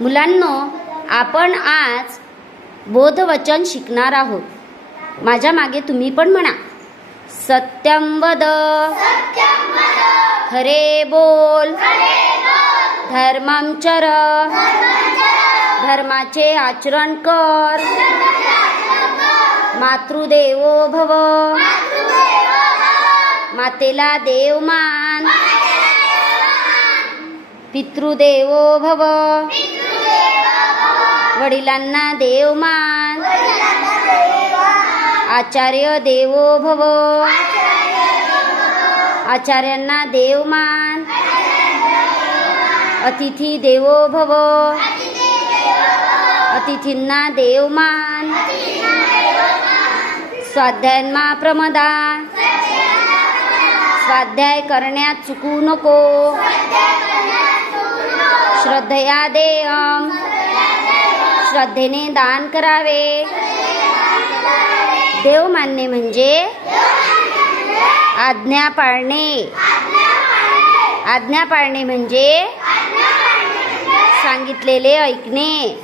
मुलांनो, आपण आज बोधवचन शिकणार आहोत. माझ्या मागे तुम्ही पण म्हणा. सत्यम वद, खरे बोल, धर्मं चर, धर्माचे आचरण कर, मातृदेवो भव, मातेला देव मान, पितृदेवो भव, वडिलांना देव मान, आचार्य देवो भव, आचार्यांना देव मान, अतिथी देवो भव, अतिथींना देव मान, स्वाध्यायमा प्रमदा, स्वाध्याय करण्यात चुकू नको, श्रद्धया देयम, श्रद्धेने दान करावे. देव मानणे म्हणजे आज्ञा पाळणे. आज्ञा पाळणे म्हणजे सांगितलेले ऐकणे.